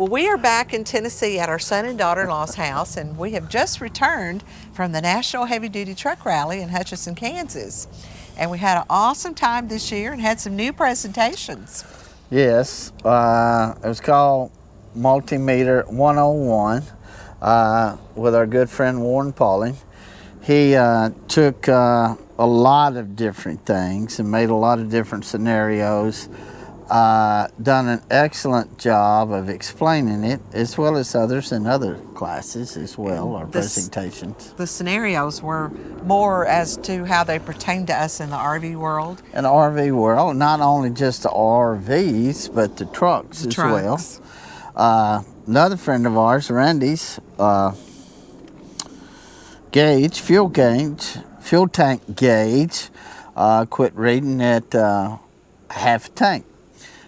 Well, we are back in Tennessee at our son and daughter-in-law's house, and we have just returned from the National HDT Truck Rally in Hutchinson, Kansas. And we had an awesome time this year and had some new presentations. Yes, it was called Multimeter 101 with our good friend Warren Pauling. He took a lot of different things and made a lot of different scenarios. Done an excellent job of explaining it, as well as others in other classes as well, or presentations. The scenarios were more as to how they pertain to us in the RV world. In the RV world, not only just the RVs, but the trucks as well. Another friend of ours, Randy's, fuel tank gauge, quit reading at half a tank.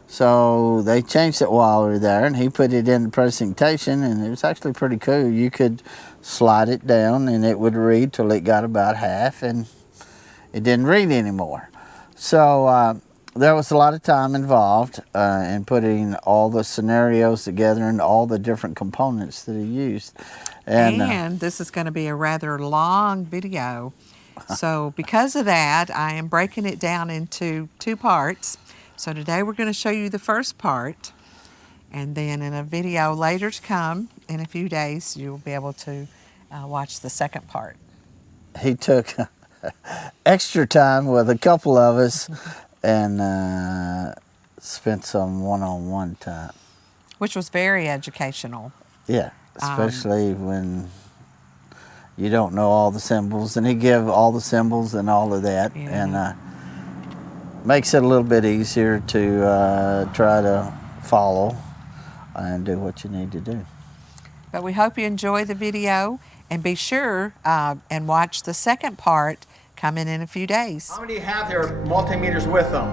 So they changed it while we were there, and he put it in the presentation, and it was actually pretty cool. You could slide it down, and it would read till it got about half, and it didn't read anymore. So there was a lot of time involved in putting all the scenarios together and all the different components that he used. And this is going to be a rather long video. So because of that, I am breaking it down into 2 parts. So today we're going to show you the first part, and then in a video later to come, in a few days, you'll be able to watch the second part. He took extra time with a couple of us and spent some one-on-one time. Which was very educational. Yeah, especially when you don't know all the symbols, and he gave all the symbols and all of that, and makes it a little bit easier to try to follow and do what you need to do. But we hope you enjoy the video, and be sure and watch the second part coming in a few days. How many have their multimeters with them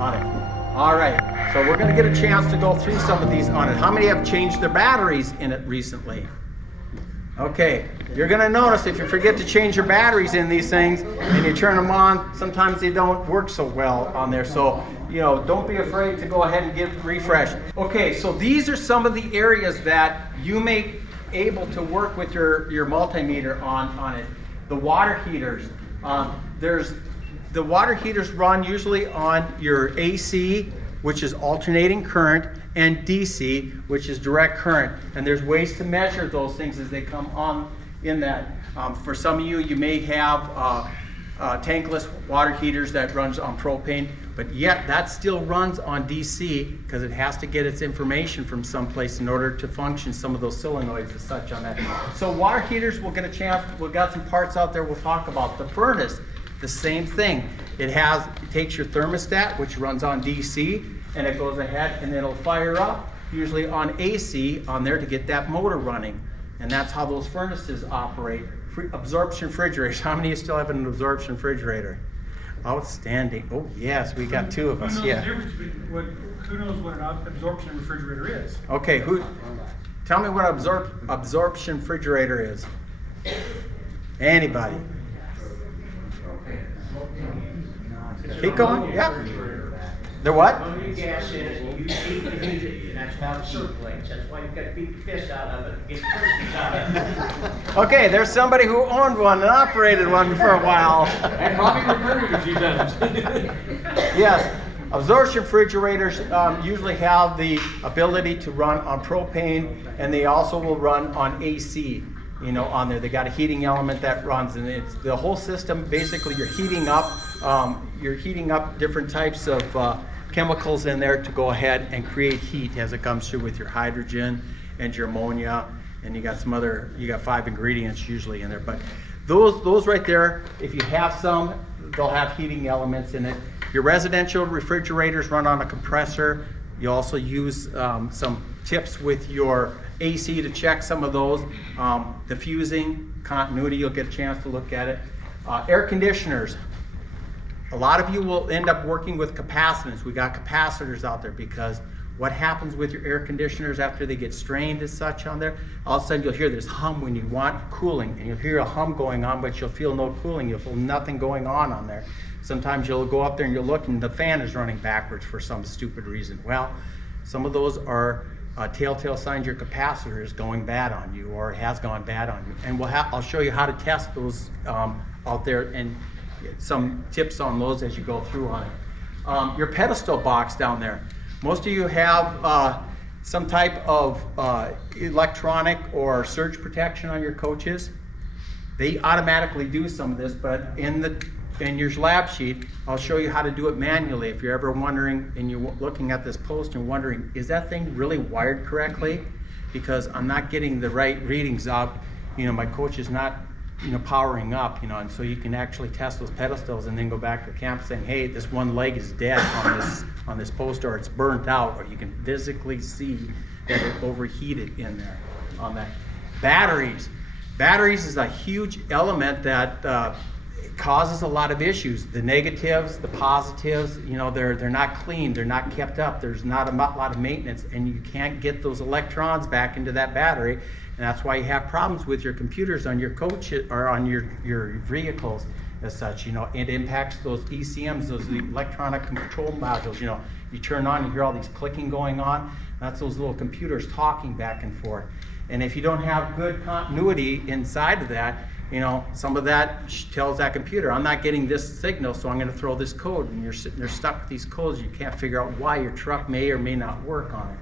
on it? All right, so we're going to get a chance to go through some of these on it. How many have changed their batteries in it recently? Okay, you're going to notice if you forget to change your batteries in these things and you turn them on, sometimes they don't work so well on there. So, you know, don't be afraid to go ahead and get refreshed. Okay, so these are some of the areas that you may able to work with your multimeter on it. The water heaters. The water heaters run usually on your AC, which is alternating current, and DC, which is direct current. And there's ways to measure those things as they come on in that. For some of you, you may have tankless water heaters that runs on propane, but yet that still runs on DC because it has to get its information from someplace in order to function some of those solenoids and such on that. So water heaters, we'll get a chance, we've got some parts out there we'll talk about. The furnace, the same thing. It takes your thermostat, which runs on DC, and it goes ahead and it'll fire up, usually on AC on there to get that motor running. And that's how those furnaces operate. Absorption refrigerators. How many of you still have an absorption refrigerator? Outstanding. Oh yes, we got 2 of us. Yeah. Who knows what an absorption refrigerator is? Okay, tell me what absorption refrigerator is. Anybody? Keep going. Yeah. They're what? You gas in it, and you heat it, and that's how it circulates. That's why you've got to beat the piss out of it, get the turkeys out of it. Okay, there's somebody who owned one and operated one for a while. And probably repaired it a few times. Yes, absorption refrigerators usually have the ability to run on propane, and they also will run on AC. You know, on there, they got a heating element that runs, and it's the whole system. Basically, you're heating up different types of chemicals in there to go ahead and create heat as it comes through with your hydrogen and your ammonia, and you got 5 ingredients usually in there. But those right there, if you have some, they'll have heating elements in it. Your residential refrigerators run on a compressor. You also use some tips with your AC to check some of those. The fusing, continuity, you'll get a chance to look at it. Air conditioners. A lot of you will end up working with capacitance. We got capacitors out there because what happens with your air conditioners after they get strained as such on there, all of a sudden you'll hear this hum when you want cooling, and you'll hear a hum going on, but you'll feel no cooling. You'll feel nothing going on there. Sometimes you'll go up there and you'll look and the fan is running backwards for some stupid reason. Well, some of those are telltale signs your capacitor is going bad on you or has gone bad on you. And I'll show you how to test those out there and some tips on those as you go through on it. Your pedestal box down there. Most of you have some type of electronic or surge protection on your coaches. They automatically do some of this, but in your lab sheet, I'll show you how to do it manually. If you're ever wondering and you're looking at this post and wondering, is that thing really wired correctly? Because I'm not getting the right readings up, my coach is not, powering up, and so you can actually test those pedestals and then go back to camp saying, hey, this one leg is dead on this post, or it's burnt out, or you can physically see that it overheated in there on that. Batteries is a huge element that causes a lot of issues. The negatives, the positives, they're not clean, they're not kept up, there's not a lot of maintenance, and you can't get those electrons back into that battery, and that's why you have problems with your computers on your coaches or on your vehicles as such. It impacts those ECMs, those electronic control modules. You turn on, you hear all these clicking going on, that's those little computers talking back and forth. And if you don't have good continuity inside of that, some of that tells that computer, I'm not getting this signal, so I'm going to throw this code, and you're sitting there stuck with these codes. You can't figure out why your truck may or may not work on it.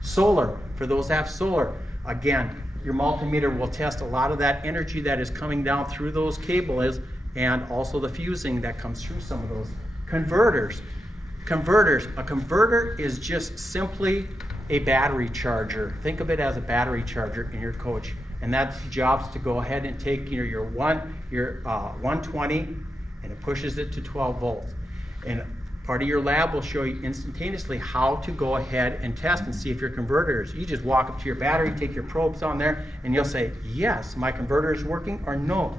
Solar, for those that have solar, again, your multimeter will test a lot of that energy that is coming down through those cables and also the fusing that comes through some of those. Converters, a converter is just simply a battery charger. Think of it as a battery charger in your coach. And that's job's to go ahead and take your 120 and it pushes it to 12 volts. And part of your lab will show you instantaneously how to go ahead and test and see if your converter is. You just walk up to your battery, take your probes on there, and you'll say, yes, my converter is working, or no,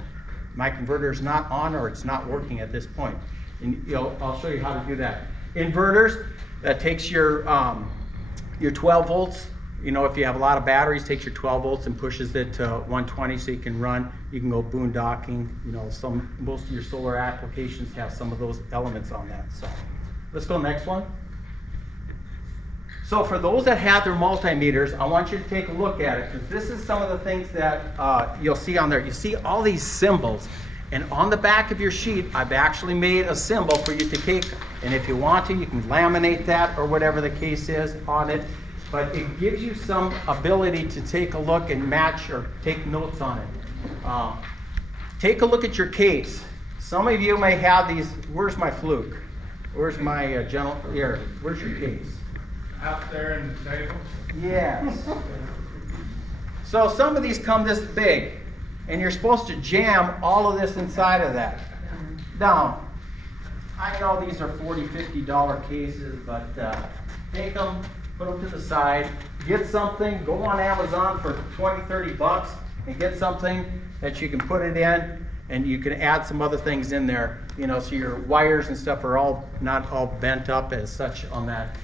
my converter is not on, or it's not working at this point. And I'll show you how to do that. Inverters, that takes your 12 volts. If you have a lot of batteries, takes your 12 volts and pushes it to 120 so you can run. You can go boondocking. Most of your solar applications have some of those elements on that. So let's go next one. So for those that have their multimeters, I want you to take a look at it, because this is some of the things that you'll see on there. You see all these symbols, and on the back of your sheet, I've actually made a symbol for you to take, and if you want to, you can laminate that or whatever the case is on it. But it gives you some ability to take a look and match or take notes on it. Take a look at your case. Some of you may have these. Where's my fluke? Where's my here? Where's your case? Out there in the table. Yes. So some of these come this big, and you're supposed to jam all of this inside of that. Now, I know these are $40, $50 cases, but take them. Put them to the side, get something, go on Amazon for $20, $30 and get something that you can put it in, and you can add some other things in there, so your wires and stuff are not all bent up as such on that.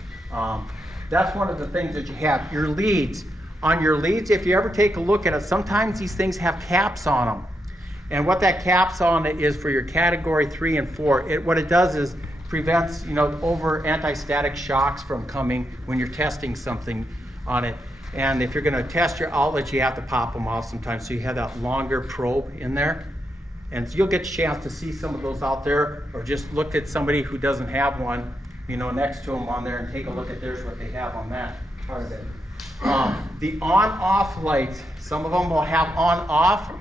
That's one of the things that you have. Your leads. On your leads, if you ever take a look at it, sometimes these things have caps on them. And what that cap's on it is for your category 3 and 4. What it does is prevents over anti-static shocks from coming when you're testing something on it. And if you're going to test your outlets, you have to pop them off sometimes, so you have that longer probe in there. And so you'll get a chance to see some of those out there, or just look at somebody who doesn't have one, next to them on there, and take a look at theirs, what they have on that part of it. The on-off lights, some of them will have on-off,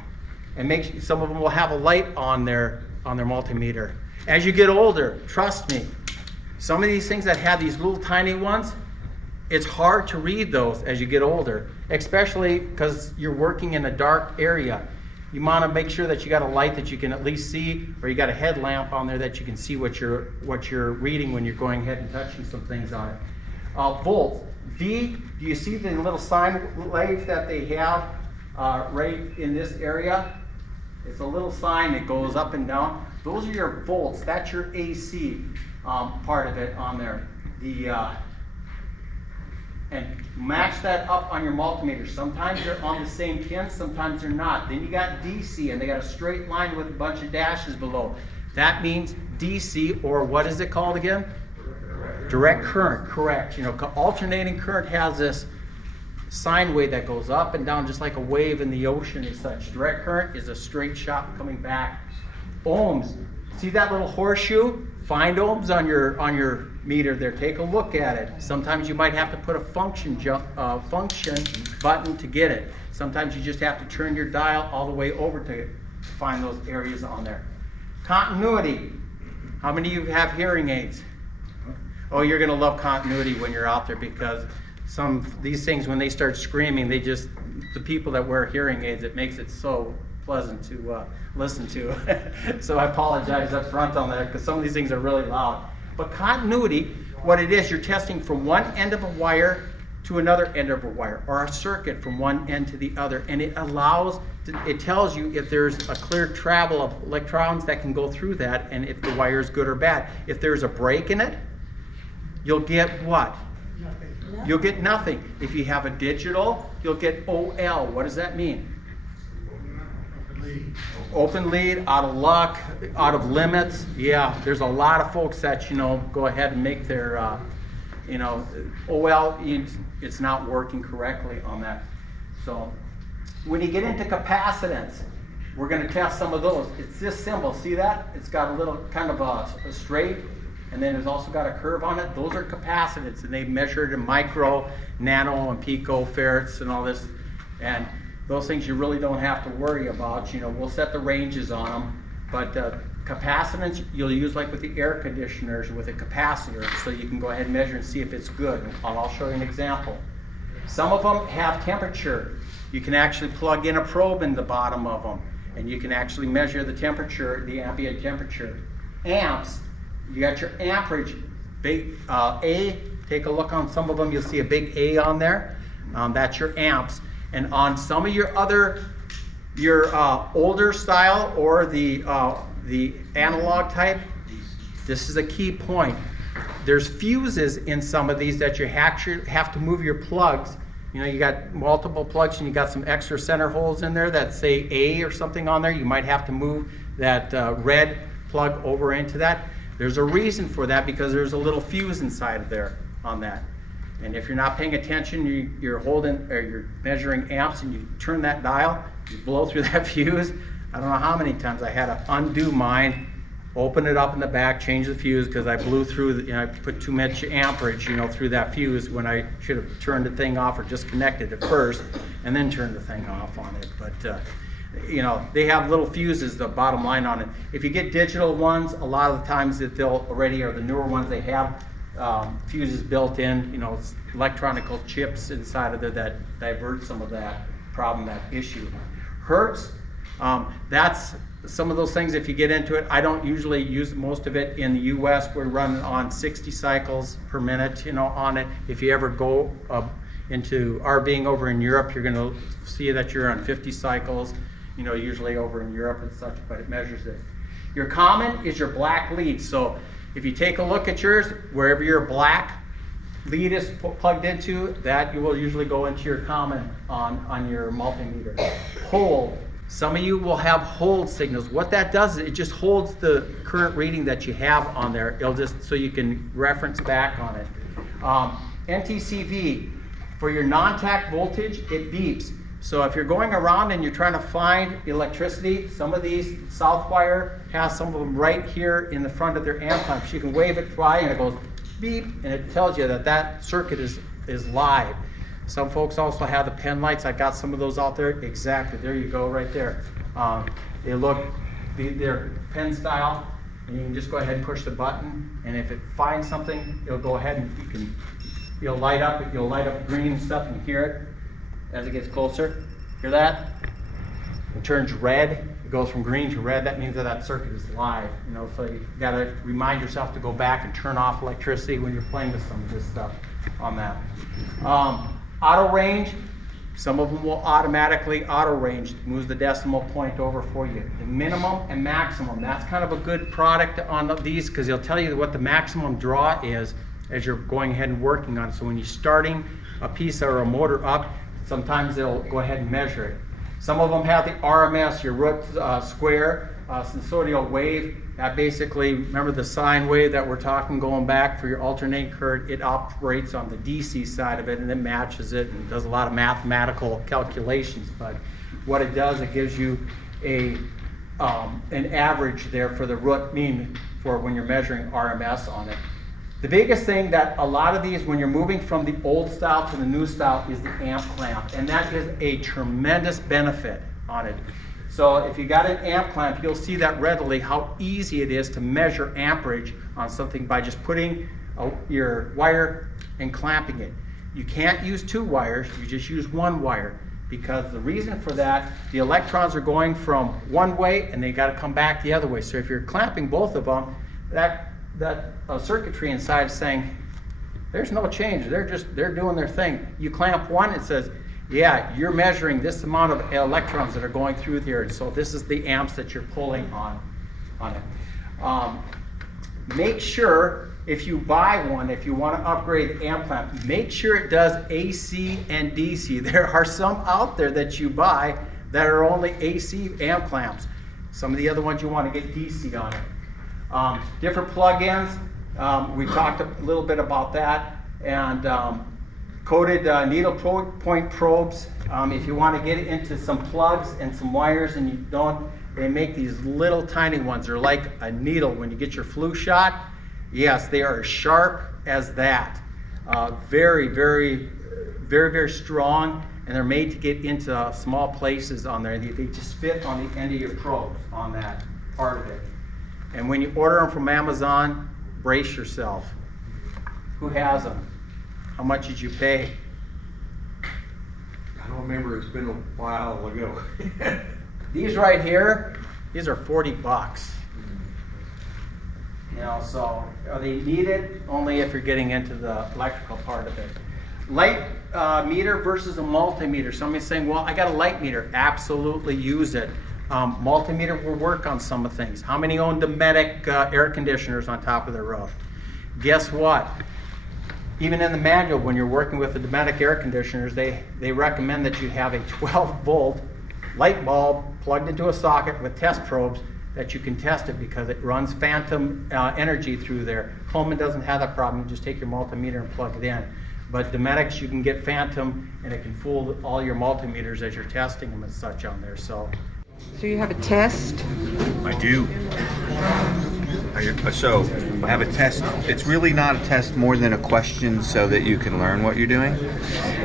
and some of them will have a light on their multimeter. As you get older, trust me, some of these things that have these little tiny ones, it's hard to read those as you get older, especially because you're working in a dark area. You want to make sure that you got a light that you can at least see, or you got a headlamp on there that you can see what you're reading when you're going ahead and touching some things on it. Volts. V, do you see the little sine waves that they have right in this area? It's a little sign that goes up and down. Those are your volts. That's your AC part of it on there. And match that up on your multimeter. Sometimes they're on the same pin, sometimes they're not. Then you got DC, and they got a straight line with a bunch of dashes below. That means DC, or what is it called again? Direct current, correct. Alternating current has this sine wave that goes up and down just like a wave in the ocean and such. Direct current is a straight shot coming back. Ohms, see that little horseshoe? Find ohms on your meter there. Take a look at it. Sometimes you might have to put a function button to get it. Sometimes you just have to turn your dial all the way over to find those areas on there. Continuity. How many of you have hearing aids? Oh, you're gonna love continuity when you're out there, because these things, when they start screaming, the people that wear hearing aids, it makes it so pleasant to listen to. So I apologize up front on that, because some of these things are really loud. But continuity, what it is, you're testing from one end of a wire to another end of a wire, or a circuit from one end to the other, and it tells you if there's a clear travel of electrons that can go through that, and if the wire is good or bad. If there's a break in it, you'll get what? Nothing. You'll get nothing. If you have a digital, you'll get OL. What does that mean? Open lead, out of luck, out of limits. Yeah, there's a lot of folks that, go ahead and make their, OL, it's not working correctly on that. So when you get into capacitance, we're going to test some of those. It's this symbol, see that? It's got a little kind of a straight, and then it's also got a curve on it. Those are capacitance, and they measure it in micro, nano, and picofarads and all this. And those things you really don't have to worry about. We'll set the ranges on them, but capacitance you'll use like with the air conditioners with a capacitor, so you can go ahead and measure and see if it's good. I'll show you an example. Some of them have temperature. You can actually plug in a probe in the bottom of them, and you can actually measure the temperature, the ambient temperature. Amps, you got your amperage, big A. Take a look on some of them, you'll see a big A on there. That's your amps. And on some of your older style or the analog type, this is a key point. There's fuses in some of these that you have to move your plugs. You got multiple plugs and you got some extra center holes in there that say A or something on there. You might have to move that red plug over into that. There's a reason for that, because there's a little fuse inside of there on that. And if you're not paying attention, you're measuring amps and you turn that dial, you blow through that fuse. I don't know how many times I had to undo mine, open it up in the back, change the fuse, because I blew through, I put too much amperage, through that fuse, when I should have turned the thing off or just connected it first and then turned the thing off on it. But they have little fuses, the bottom line on it. If you get digital ones, a lot of the times that they'll already, or the newer ones, they have fuses built in, electronic chips inside of there that divert some of that problem, that issue. Hertz, that's some of those things. If you get into it, I don't usually use most of it in the US. We're running on 60 cycles per minute, on it. If you ever go into RVing over in Europe, you're going to see that you're on 50 cycles, usually over in Europe and such, but it measures it. Your common is your black lead. So if you take a look at yours, wherever your black lead is plugged into, that you will usually go into your common on your multimeter. Hold. Some of you will have hold signals. What that does is it just holds the current reading that you have on there. It'll just, so you can reference back on it. NTCV, for your non-tact voltage, it beeps. So if you're going around and you're trying to find electricity, some of these, Southwire has some of them right here in the front of their amp pumps. You can wave it by and it goes beep, and it tells you that circuit is live. Some folks also have the pen lights. I got some of those out there. Exactly, there you go, right there. They're pen style, and you can just go ahead and push the button, and if it finds something, it'll go ahead and you'll light up green and stuff, and hear it as it gets closer. Hear that? It turns red. It goes from green to red. That means that circuit is live. So you got to remind yourself to go back and turn off electricity when you're playing with some of this stuff on that. Auto range. Some of them will automatically auto range, moves the decimal point over for you. The minimum and maximum. That's kind of a good product on these, because they'll tell you what the maximum draw is as you're going ahead and working on it. So when you're starting a piece or a motor up, sometimes they'll go ahead and measure it. Some of them have the RMS, your root square. sinusoidal wave. That basically, remember the sine wave that we're talking going back for your alternating current, it operates on the DC side of it and it matches it and does a lot of mathematical calculations. But what it does, it gives you an average there for the root mean for when you're measuring RMS on it. The biggest thing that a lot of these, when you're moving from the old style to the new style, is the amp clamp, and that is a tremendous benefit on it. So if you got an amp clamp, you'll see that readily how easy it is to measure amperage on something by just putting your wire and clamping it. You can't use 2 wires, you just use 1 wire, because the reason for that, the electrons are going from one way and they got to come back the other way. So if you're clamping both of them, that circuitry inside is saying, there's no change, they're doing their thing. You clamp one, it says, yeah, you're measuring this amount of electrons that are going through here, so this is the amps that you're pulling on it. Make sure, if you buy one, if you want to upgrade the amp clamp, make sure it does AC and DC. There are some out there that you buy that are only AC amp clamps. Some of the other ones you want to get DC on it. Different plug-ins, we talked a little bit about that, and coated needle point probes. If you want to get into some plugs and some wires and you don't, they make these little tiny ones. They're like a needle when you get your flu shot. Yes, they are as sharp as that. Very, very, very, very strong, and they're made to get into small places on there. They just fit on the end of your probes on that part of it. And when you order them from Amazon, brace yourself. Who has them? How much did you pay? I don't remember, it's been a while ago. These right here, these are 40 bucks. You know, so are they needed? Only if you're getting into the electrical part of it. Light meter versus a multimeter. Somebody's saying, well, I got a light meter. Absolutely use it. Multimeter will work on some of things. How many own Dometic air conditioners on top of their roof? Guess what? Even in the manual, when you're working with the Dometic air conditioners, they recommend that you have a 12-volt light bulb plugged into a socket with test probes that you can test it, because it runs phantom energy through there. Coleman doesn't have that problem. You just take your multimeter and plug it in. But Dometics, you can get phantom, and it can fool all your multimeters as you're testing them and such on there. So you have a test? I do. So I have a test. It's really not a test more than a question so that you can learn what you're doing.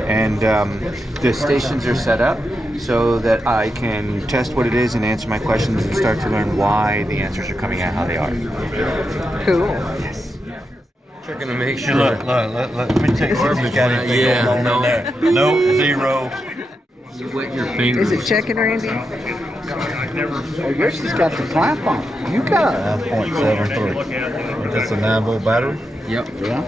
And the stations are set up so that I can test what it is and answer my questions and start to learn why the answers are coming out how they are. Cool. Yes. Checking to make sure. Look, let me take a look at anything Yeah, going on no. in there. Nope, 0. You wet your fingers. Is it checking, Randy? Oh, yours has got the clamp on it. You got it. 9.73. That's a 9-volt battery. Yep. Yeah.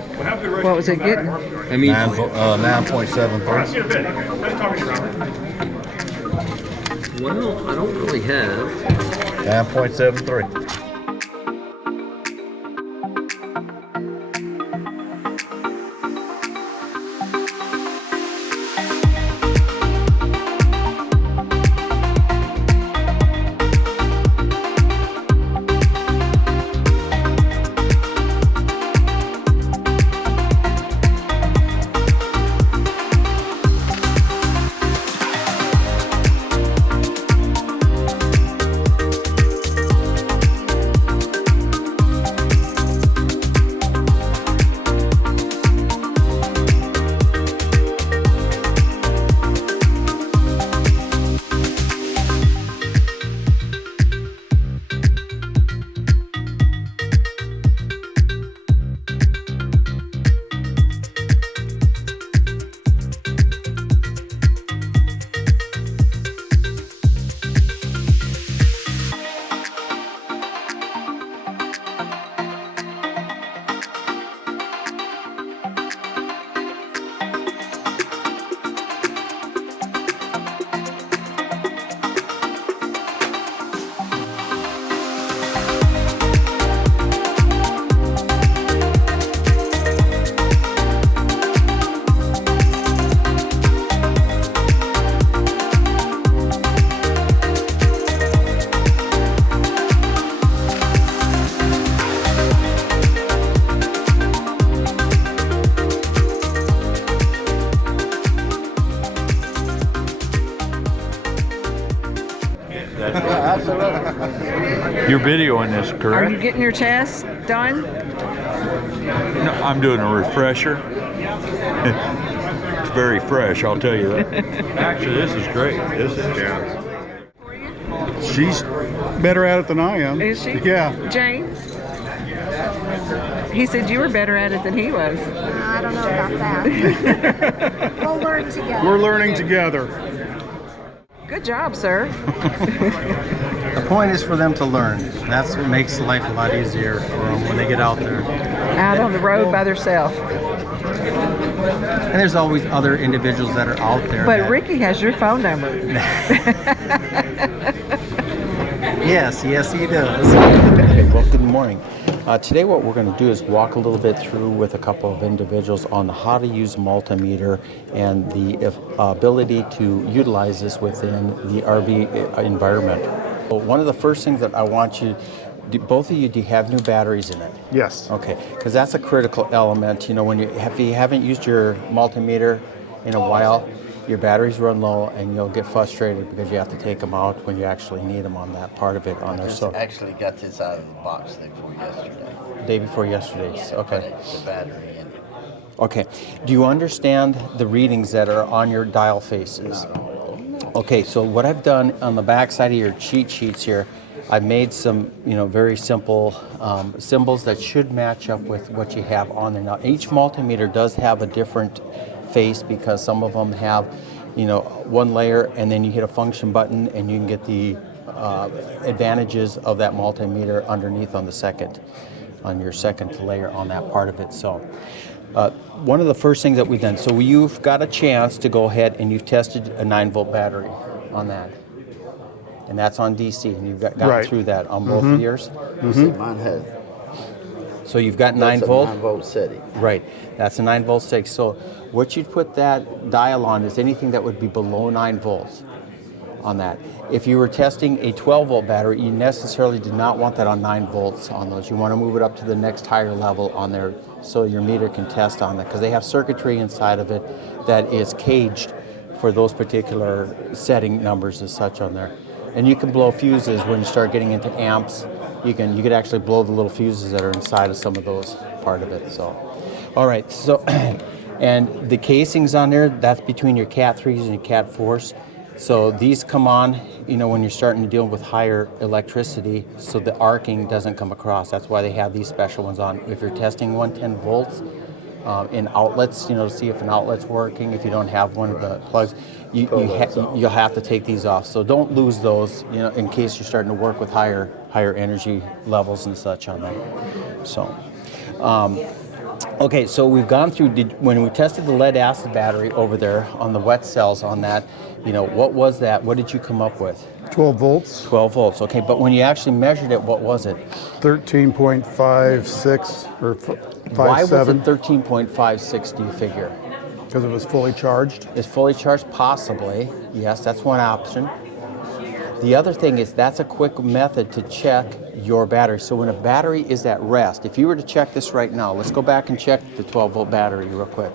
What was it getting? I mean, 9.73. well, I don't really have. 9.73. Yeah, absolutely. You're videoing this, Are correct? you getting your test done? No, I'm doing a refresher. It's very fresh, I'll tell you that. Actually, this is great. This is She's better at it than I am. Is she? Yeah. James? He said you were better at it than he was. I don't know about that. We'll learn together. We're learning together. Good job, sir. The point is for them to learn. That's what makes life a lot easier for them when they get out there. Out on the road by themselves. And there's always other individuals that are out there. But that- Ricky has your phone number. Yes, yes, he does. Okay, well, good morning. Today what we're going to do is walk a little bit through with a couple of individuals on how to use multimeter and the ability to utilize this within the RV environment. Well, one of the first things that I want you, both of you, do you have new batteries in it? Yes. Okay, because that's a critical element. You know, if you haven't used your multimeter in a while, your batteries run low and you'll get frustrated because you have to take them out when you actually need them on that part of it on there. So Actually got this out of the box day before yesterday. day before yesterday's. Okay. Put the battery in. Okay. Do you understand the readings that are on your dial faces? Okay, so what I've done on the back side of your cheat sheets here, I've made some, very simple symbols that should match up with what you have on there. Now, each multimeter does have a different face because some of them have, one layer, and then you hit a function button and you can get the advantages of that multimeter underneath on your second layer on that part of it. So one of the first things that we've done, so you've got a chance to go ahead and you've tested a 9-volt battery on that. And that's on DC, and you've gotten Right. through that on both of yours. Mine has. So you've got 9 That's a volt. 9-volt setting. Right, that's a 9-volt setting. So what you'd put that dial on is anything that would be below 9 volts on that. If you were testing a 12-volt battery, you necessarily do not want that on 9 volts on those. You want to move it up to the next higher level on there so your meter can test on that, because they have circuitry inside of it that is caged for those particular setting numbers as such on there. And you can blow fuses when you start getting into amps. You could actually blow the little fuses that are inside of some of those part of it. So, all right. So, and the casings on there, that's between your Cat 3s and your Cat 4s. So these come on, when you're starting to deal with higher electricity, so the arcing doesn't come across. That's why they have these special ones on. If you're testing 110 volts in outlets, to see if an outlet's working, if you don't have one of the plugs, you'll have to take these off. So don't lose those, in case you're starting to work with higher energy levels and such on that. So, okay, so we've gone through, when we tested the lead acid battery over there on the wet cells on that, what was that? What did you come up with? 12 volts, 12 volts, okay, but when you actually measured it, what was it? 13.56 or 57. Why was it 13.56, do you figure? Because it was fully charged. Is fully charged? Possibly. Yes, that's one option. The other thing is that's a quick method to check your battery. So when a battery is at rest, if you were to check this right now, let's go back and check the 12-volt battery real quick.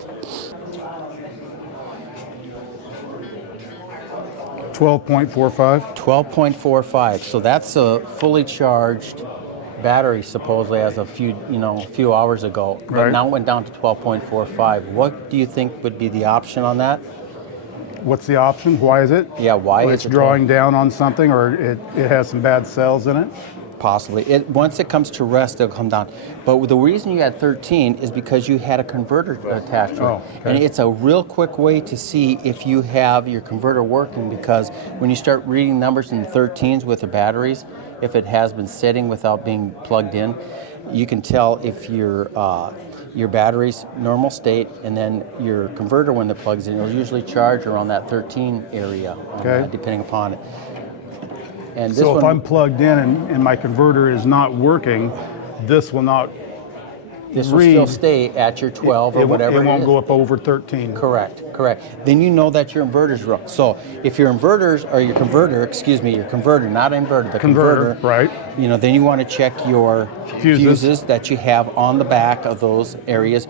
12.45. 12.45. So that's a fully charged battery supposedly as a few hours ago. But Right. now it went down to 12.45. What do you think would be the option on that? What's the option? Why is it? Yeah, why Well, is it's it drawing down on something, or it has some bad cells in it? Possibly. Once it comes to rest, it'll come down. But the reason you had 13 is because you had a converter attached to it. Oh, okay. And it's a real quick way to see if you have your converter working, because when you start reading numbers in the 13s with the batteries, if it has been sitting without being plugged in, you can tell if your battery's normal state, and then your converter, when it plugs in, it'll usually charge around that 13 area, Okay. depending upon it. And this So if one, I'm plugged in and my converter is not working, this will not this will still read. stay at your 12 or whatever It won't is. go up over 13. Correct. Then you know that your inverter's wrong. So if your inverters, or your converter, not inverter, the Converter, right. Then you want to check your Fuses. fuses that you have on the back of those areas.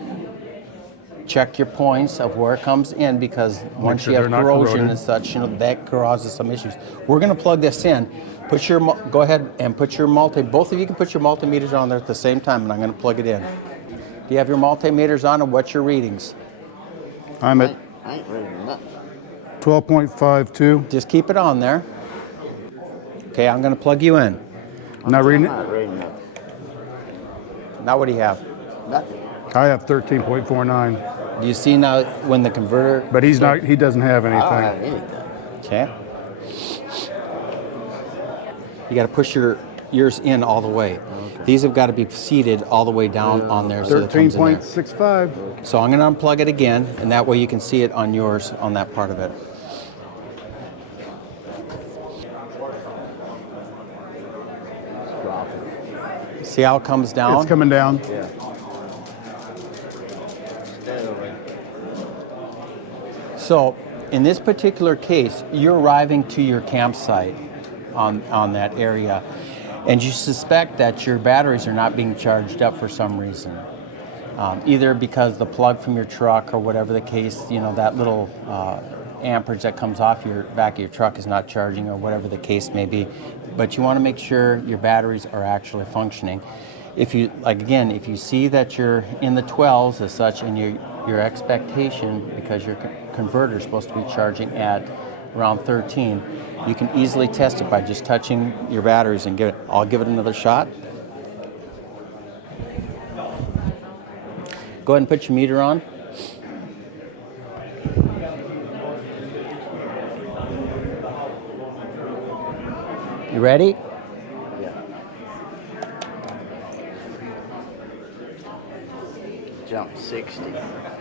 check your points of where it comes in, because once sure you have they're not corrosion corroded. and such, that causes some issues. We're going to plug this in. Go ahead and put your both of you can put your multimeters on there at the same time, and I'm going to plug it in. Do you have your multimeters on, and what's your readings? I'm at I ain't reading nothing. 12.52. Just keep it on there. Okay, I'm going to plug you in. Not reading I'm it? not reading nothing. Now what do you have? Nothing. I have 13.49. Do you see now when the converter? But he doesn't have I don't have anything. anything. Okay. You got to push yours in all the way. Okay. These have got to be seated all the way down on there, so it comes in there. 13.65. So I'm going to unplug it again, and that way you can see it on yours on that part of it. It's dropping. See how it comes down? It's coming down. Yeah. Steadily. So in this particular case, you're arriving to your campsite on that area, and you suspect that your batteries are not being charged up for some reason. Either because the plug from your truck or whatever the case, that little amperage that comes off your back of your truck is not charging, or whatever the case may be. But you want to make sure your batteries are actually functioning. If you see that you're in the 12s as such, and your expectation, because your converter is supposed to be charging at around 13, you can easily test it by just touching your batteries and I'll give it another shot. Go ahead and put your meter on. You ready? Yeah. Jumped 60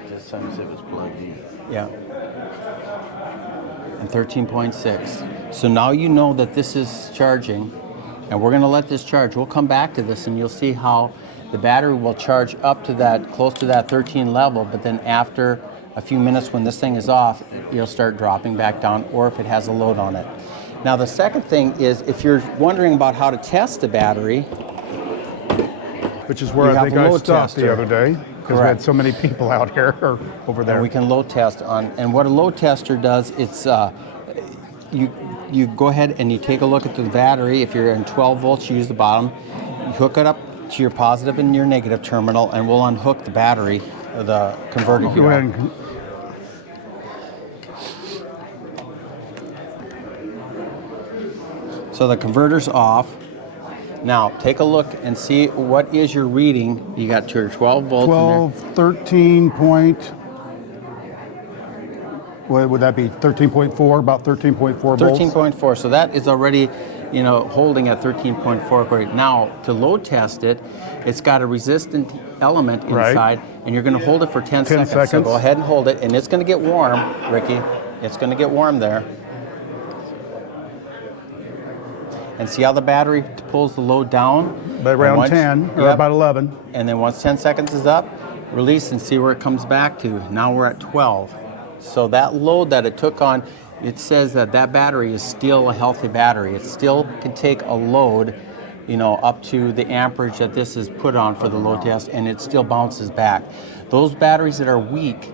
just as soon as it was plugged in. Yeah. And 13.6. So now you know that this is charging, and we're going to let this charge. We'll come back to this, and you'll see how the battery will charge up to that, close to that 13 level, but then after a few minutes when this thing is off, you'll start dropping back down, or if it has a load on it. Now the second thing is, if you're wondering about how to test the battery, Which is where You I have think a I load stopped the tester. other day, because we had Correct. so many people out here or over there. and we can load test on. And what a load tester does, it's you go ahead and you take a look at the battery. If you're in 12 volts, you use the bottom. You hook it up to your positive and your negative terminal, and we'll unhook the battery, the converter Go here. ahead and So the converter's off. Now take a look and see what is your reading. You got your 12 volts 12, 13 point, what would that be, 13.4, about 13.4 volts? in there. 13.4. So that is already, holding at 13.4 right now. To load test it, it's got a resistant element Right. inside, and you're going to hold it for 10 seconds. So seconds. go ahead and hold it, and it's going to get warm, Ricky. It's going to get warm there. And see how the battery pulls the load down? By And around once- 10, or Yep. about 11. And then once 10 seconds is up, release and see where it comes back to. Now we're at 12. So that load that it took on, it says that battery is still a healthy battery. It still can take a load, up to the amperage that this is put on for the load test, and it still bounces back. Those batteries that are weak,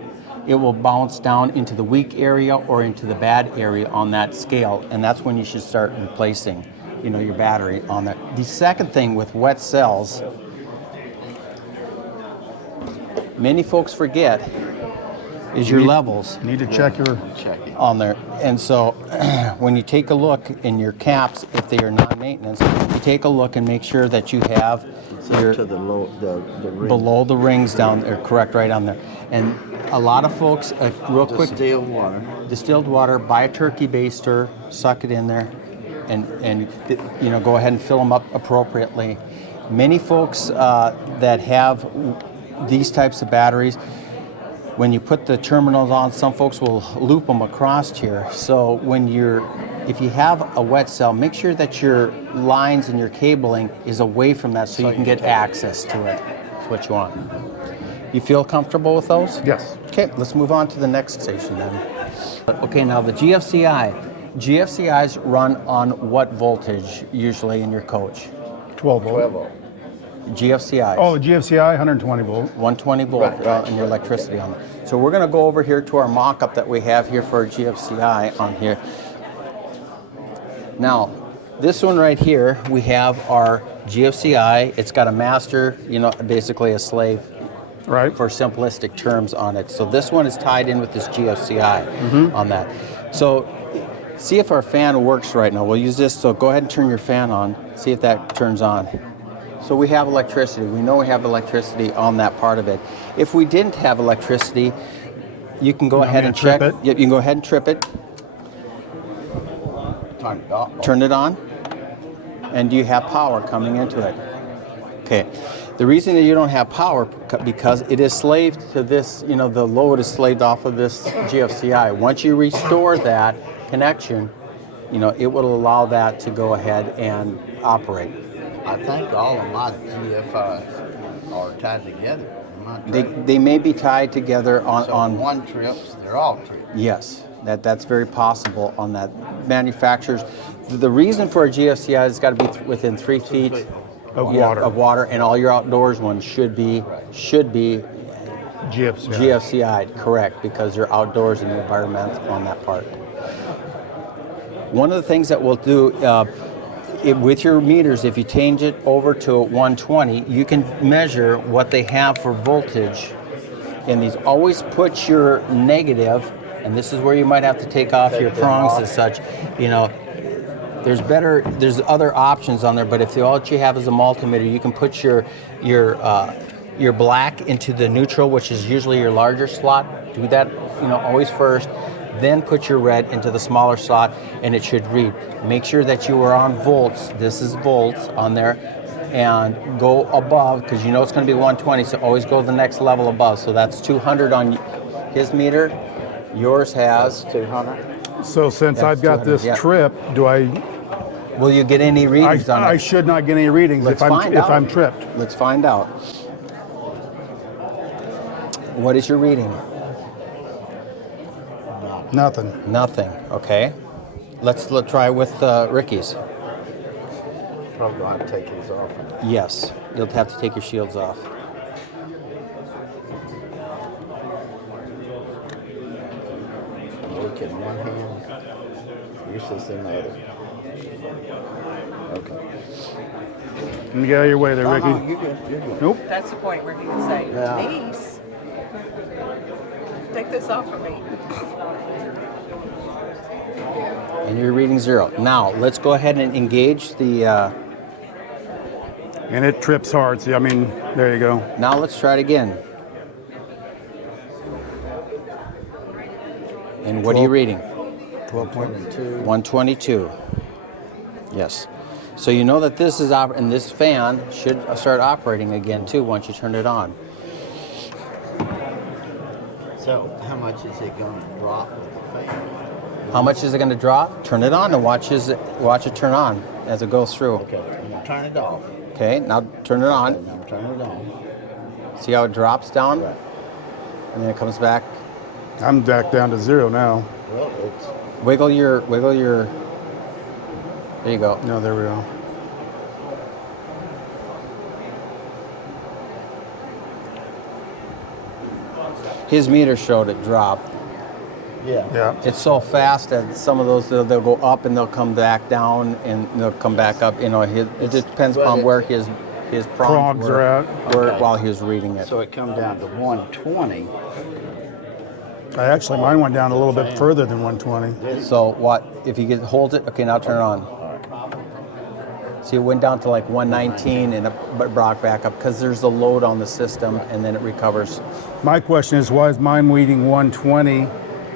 it will bounce down into the weak area or into the bad area on that scale, and that's when you should start replacing your battery on that. The second thing with wet cells, many folks forget, is your levels Need to check your, on there. And so when you take a look in your caps, if they are non-maintenance, you take a look and make sure that you have It's your up to the low, the ring. below the rings down there, correct, right on there. And a lot of folks, real quick, Distilled water. distilled water, buy a turkey baster, suck it in there, and go ahead and fill them up appropriately. Many folks that have these types of batteries, when you put the terminals on, some folks will loop them across here. So if you have a wet cell, make sure that your lines and your cabling is away from that so you can get access to it. That's what you want. You feel comfortable with those? yes. Okay, let's move on to the next station then. Okay, now the GFCI. GFCIs run on what voltage usually in your coach? 12 volt. 12 volt. GFCIs. Oh, the GFCI, 120 volt. 120 volt Right. in your electricity on it. So So we're going to go over here to our mock-up that we have here for our GFCI on here. Now, this one right here, we have our GFCI. It's got a master, you know, basically a slave, Right. for simplistic terms on it. So this one is tied in with this GFCI on that. So see if our fan works right now. We'll use this, so go ahead and turn your fan on. See if that turns on. So we have electricity. We know we have electricity on that part of it. If we didn't have electricity, you can go ahead and check. trip it? Yep, you can go ahead and trip it. Turn it on. And do you have power coming into it? Okay. The reason that you don't have power, because it is slaved to this, you know, the load is slaved off of this GFCI. Once you restore that connection, you know, it will allow that to go ahead and operate. I think all of my GFIs are tied together. They may be tied together on, So on one trips, they're all trips. Yes, that's very possible on that. Manufacturers, the reason for a GFCI is got to be within 3 feet of water, and all your outdoors ones should be GFCI'd, correct, because you're outdoors in the environment on that part. One of the things that we'll do with your meters, if you change it over to 120, you can measure what they have for voltage in these. Always put your negative, and this is where you might have to take off your prongs as such, you know. There's other options on there, but if all that you have is a multimeter, you can put your black into the neutral, which is usually your larger slot. Do that, you know, always first. Then put your red into the smaller slot, and it should read. Make sure that you are on volts. This is volts on there, and go above, because you know it's going to be 120. So always go the next level above. So that's 200 on his meter. Yours has 200. So since I've got this trip, will you get any readings on it? I should not get any readings if I'm tripped. Let's find out. What is your reading? Nothing. Nothing. Okay. Let's try with Rickey's. Probably gonna have to take these off. Yes, you'll have to take your shields off. Work in one hand, useless in the other. Okay. Let me get out of your way there, Ricky. No, you're good. You're good. Nope. That's the point where he can say, Yeah. Denise, take this off for me. And you're reading 0. Now, let's go ahead and engage the... And it trips hard. See, I mean, there you go. Now let's try it again. And what are you reading? 12.2. 122. Yes. So you know that this is and this fan should start operating again too once you turn it on. So how much is it going to drop with the fan? How much is it going to drop? Turn it on and watch it turn on as it goes through. Okay, I'm going to turn it off. Okay, now turn it on. Okay, now I'm turning it on. See how it drops down? Right. And then it comes back. I'm back down to 0 now. Well, it's... Wiggle your, there you go. No, there we go. His meter showed it drop. Yeah. Yeah. It's so fast that some of those, they'll go up and they'll come back down and they'll come back up. You know, it just depends upon where his prongs are at. While he was reading it. So it come down to 120. Actually, mine went down a little bit further than 120. So what, if you hold it, okay, now turn it on. See, it went down to like 119 and it brought back up because there's a load on the system and then it recovers. My question is, why is mine reading 120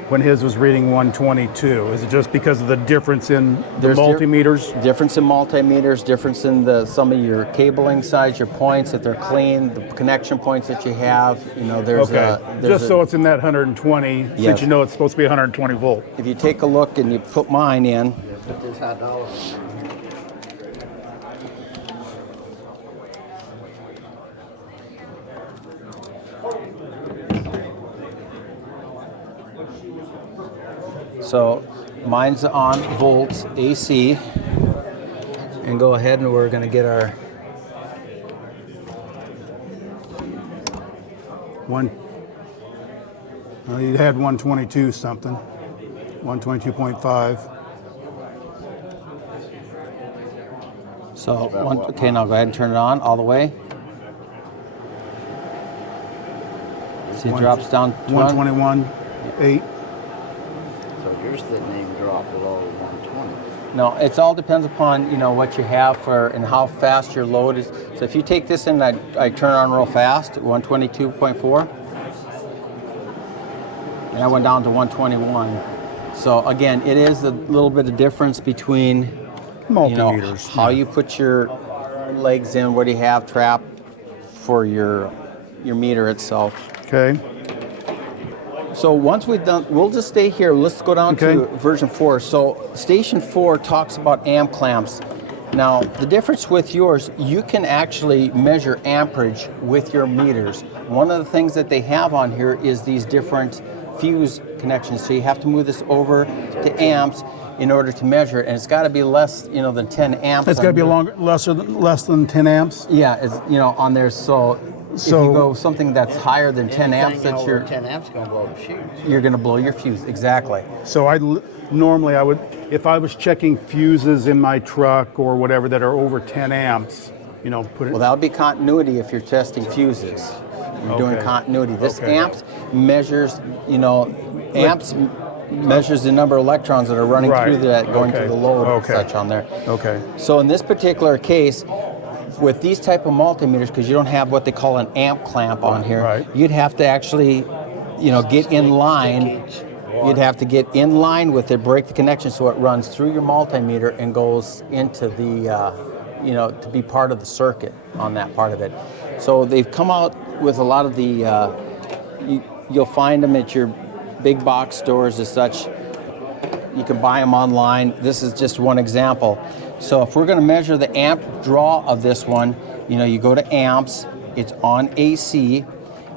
when his was reading 122? Is it just because of the difference in the multimeters? Difference in multimeters, difference in some of your cabling size, your points, if they're clean, the connection points that you have. You know, there's so it's in that 120, Yes. since you know it's supposed to be 120 volt. If you take a look and you put mine in, Put this hot dog in. so mine's on volts AC, and go ahead and we're going to get our 1. You had 122 something, 122.5. So, okay, now go ahead and turn it on all the way. See, it drops down to 121.8. So yours didn't even drop below 120. No, it all depends upon, you know, what you have for and how fast your load is. So if you take this in, I turn it on real fast, 122.4, and I went down to 121. So again, it is a little bit of difference between Multimeters. How you put your legs in, what do you have trapped for your meter itself. Okay. So once we've done, we'll just stay here. Let's go down Okay. to version 4. So station 4 talks about amp clamps. Now, the difference with yours, you can actually measure amperage with your meters. One of the things that they have on here is these different fuse connections. So you have to move this over to amps in order to measure it, and it's got to be less, you know, than 10 amps. It's got to be less than 10 amps. Yeah, it's, you know, on there. So if you go something that's higher than 10 amps, that's your 10 amps going to blow the fuse. You're going to blow your fuse, exactly. So normally I would, if I was checking fuses in my truck or whatever that are over 10 amps, you know, put it. Well, that would be continuity if you're testing fuses. You're doing continuity. This amps measures, you know, measures the number of electrons that are running through that, going to the load and such on there. Okay. So in this particular case, with these type of multimeters, because you don't have what they call an amp clamp on here, you'd have to actually, you know, get in line. You'd have to get in line with it, break the connection so it runs through your multimeter and goes into the, you know, to be part of the circuit on that part of it. So they've come out with a lot of the, you'll find them at your big box stores as such. You can buy them online. This is just one example. So if we're going to measure the amp draw of this one, you know, you go to amps, it's on AC.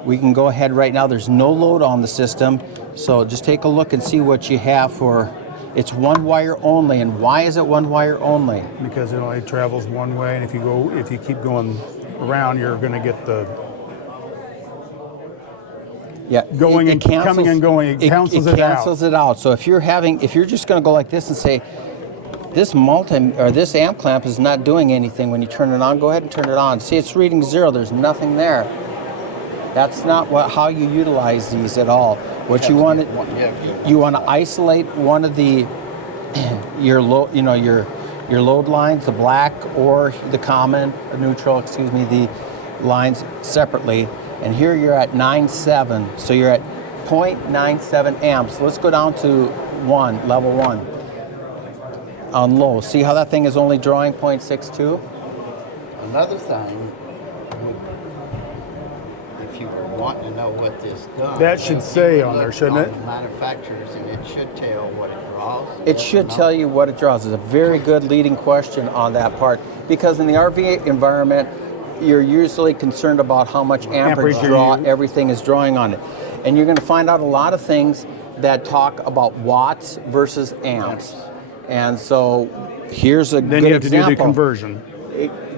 We can go ahead right now. There's no load on the system. So just take a look and see what you have for, it's one wire only. And why is it one wire only? Because it only travels one way, and if you keep going around, you're going to get the going and coming and going. It cancels it out. It cancels it out. So if you're just going to go like this and say, this this amp clamp is not doing anything when you turn it on, go ahead and turn it on. See, it's reading 0. There's nothing there. That's not how you utilize these at all. What you want to isolate one of the your load lines, the black or the common, neutral, excuse me, the lines separately. And here you're at 9.7, so you're at 0.97 amps. Let's go down to level 1. On low. See how that thing is only drawing 0.62? Another thing, if you were wanting to know what this does, that should say on there, shouldn't it? Manufacturers, and it should tell what it draws. It should tell you what it draws. It's a very good leading question on that part, because in the RV environment, you're usually concerned about how much amperage draw everything is drawing on it. And you're going to find out a lot of things that talk about watts versus amps. And so here's a good example. Then you have to do the conversion.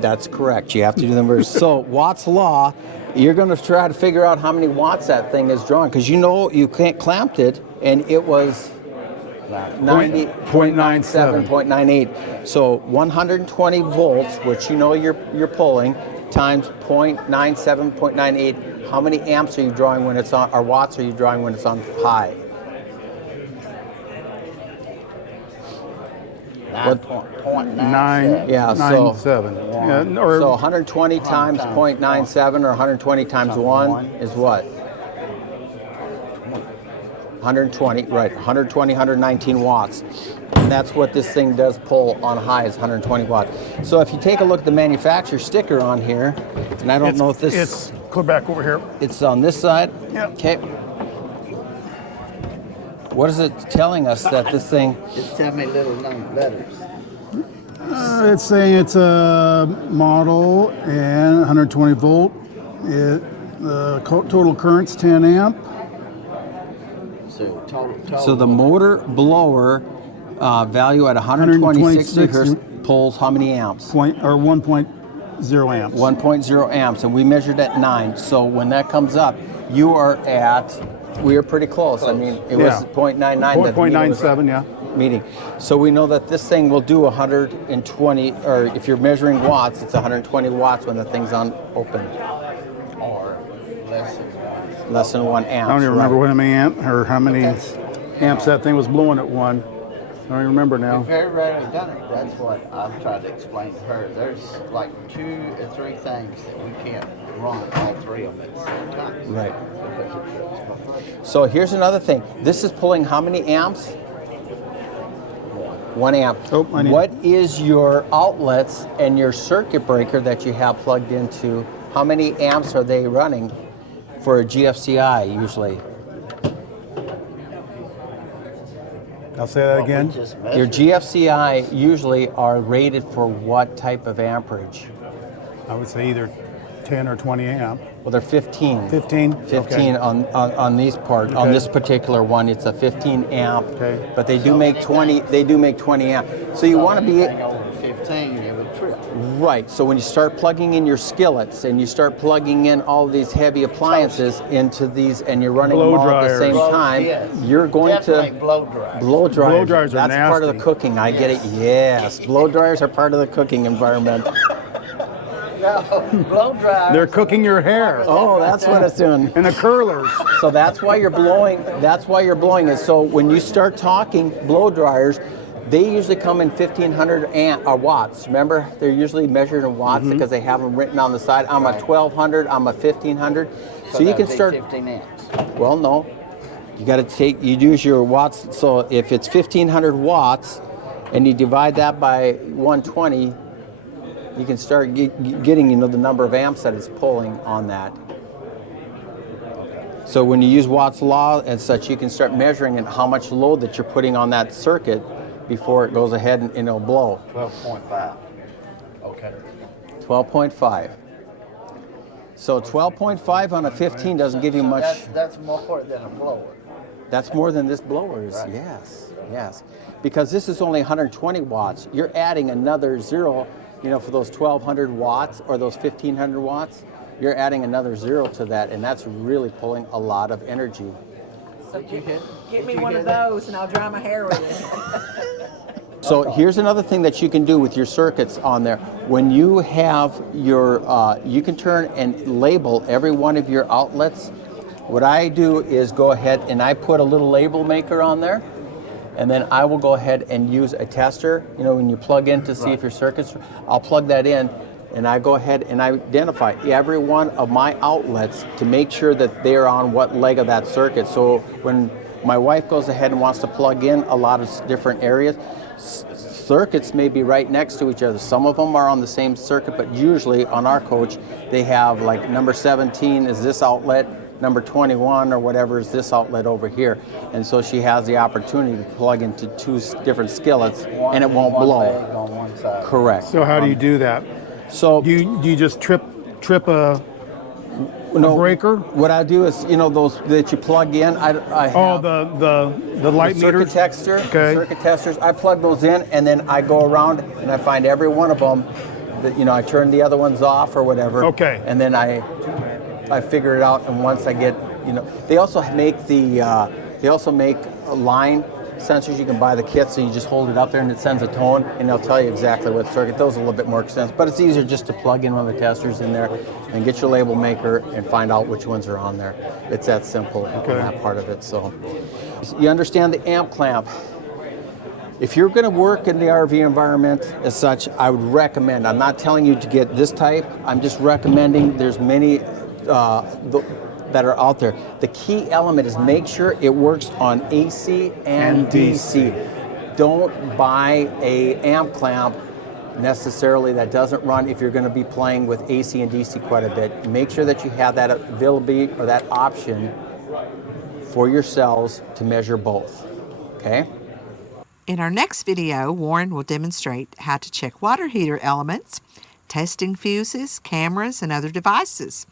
That's correct. You have to do the conversion. So Watt's law, you're going to try to figure out how many watts that thing is drawing, because you know you can't clamped it, and it was 0.97, 0.98. So 120 volts, which you know you're pulling, times 0.97, 0.98. How many amps are you drawing when it's on, or watts are you drawing when it's on high? 9.97. Yeah, so 9.7. So 120 times 0.97 or 120 times 1 is what? 120, right, 120, 119 watts. And that's what this thing does pull on high, is 120 watts. So if you take a look at the manufacturer sticker on here, and I don't know if this... It's, go back over here. It's on this side? Yep. Okay. What is it telling us that this thing... Just tell me little letters. It's saying it's a model and 120 volt. The total current's 10 amp. So total. So the motor blower value at 126 hertz pulls how many amps? 1.0 amps. 1.0 amps, and we measured at 9. So when that comes up, you are at We were pretty close. I mean, it was 0.99. that the meter was 0.97, yeah. meeting. So we know that this thing will do 120, or if you're measuring watts, it's 120 watts when the thing's on open. Or Less than 1 amp. I don't even remember how many amps that thing was blowing at one. I don't even remember now. We've very rarely done it. That's what I've tried to explain to her. There's like 2 or 3 things that we can't run all 3 of them at the same time. Right. So here's another thing. This is pulling how many amps? 1 amp. Oh, what is your outlets and your circuit breaker that you have plugged into? How many amps are they running for a GFCI usually? I'll say that again. Your GFCI usually are rated for what type of amperage? I would say either 10 or 20 amp. Well, they're 15. 15? 15 Okay. on these parts. On Okay. this particular one, it's a 15 amp. Okay. But they do make 20. They do make 20 amp. So you want to be Anything over 15, it would trip. right. So when you start plugging in your skillets and you start plugging in all these heavy appliances into these, and you're running Blow them all at the dryers. same time, Yes. you're going Definitely to blow dry. blow dryers. Blow dryers are That's part of the nasty. cooking. I get it. Yes, blow dryers are part of the cooking environment. No, blow dry. They're cooking your hair. Oh, that's what it's doing. And the curlers. So that's why you're blowing. That's why you're blowing it. So when you start talking blow dryers, they usually come in 1,500 watts. Remember, they're usually measured in watts because they have them written on the side. I'm a 1,200. I'm a 1,500. So you can start. 15 amps. Well, no, you got to take. You use your watts. So if it's 1,500 watts, and you divide that by 120. You can start getting, the number of amps that it's pulling on that. So when you use Watt's law and such, you can start measuring and how much load that you're putting on that circuit before it goes ahead and it'll blow. 12.5. Okay. 12.5. So 12.5 on a 15 doesn't give you much. That's more than a blower. That's more than this blower is. Right. Yes. Because this is only 120 watts. You're adding another zero. For those 1,200 watts or those 1,500 watts, you're adding another zero to that, and that's really pulling a lot of energy. So get me one of those and I'll dry my hair with it. So here's another thing that you can do with your circuits on there. When you have your, you can turn and label every one of your outlets. What I do is go ahead and I put a little label maker on there. And then I will go ahead and use a tester. When you plug in to see if your circuits, I'll plug that in, and I go ahead and I identify every one of my outlets to make sure that they're on what leg of that circuit. So when my wife goes ahead and wants to plug in a lot of different areas, circuits may be right next to each other. Some of them are on the same circuit, but usually on our coach, they have like number 17 is this outlet, number 21 or whatever is this outlet over here. And so she has the opportunity to plug into 2 different skillets and it won't blow. Leg on one side. Correct. So how do you do that? So Do you just trip a breaker? What I do is, those that you plug in, I have Oh, the light circuit meters? tester, Okay. circuit testers. I plug those in and then I go around and I find every one of them that, I turn the other ones off or whatever. Okay. And then I figure it out, and once I get, they also make line sensors. You can buy the kit, so you just hold it up there and it sends a tone, and they'll tell you exactly what circuit. Those are a little bit more expensive, but it's easier just to plug in one of the testers in there and get your label maker and find out which ones are on there. It's that simple on that part of it. So you understand the amp clamp. If you're going to work in the RV environment as such, I would recommend, I'm not telling you to get this type, I'm just recommending, there's many that are out there. The key element is make sure it works on AC and DC. Don't buy a amp clamp necessarily that doesn't run if you're going to be playing with AC and DC quite a bit. Make sure that you have that availability or that option for yourselves to measure both. Okay? In our next video, Warren will demonstrate how to check water heater elements, testing fuses, cameras, and other devices.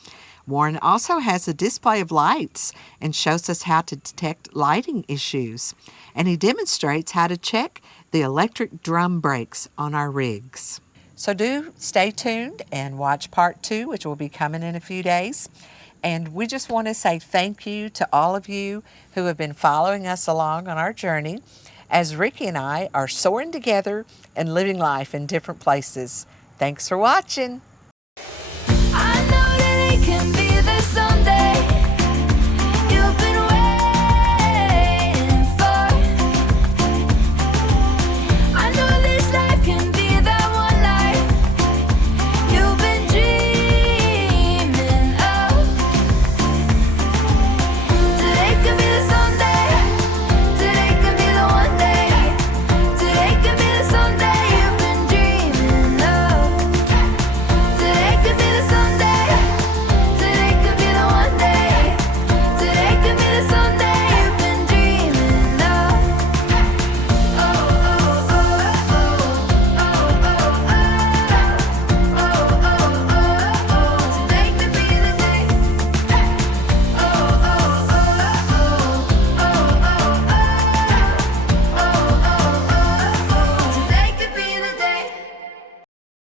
Warren also has a display of lights and shows us how to detect lighting issues. And he demonstrates how to check the electric drum brakes on our rigs. So do stay tuned and watch part 2, which will be coming in a few days. And we just want to say thank you to all of you who have been following us along on our journey as Rickey and I are soaring together and living life in different places. Thanks for watching.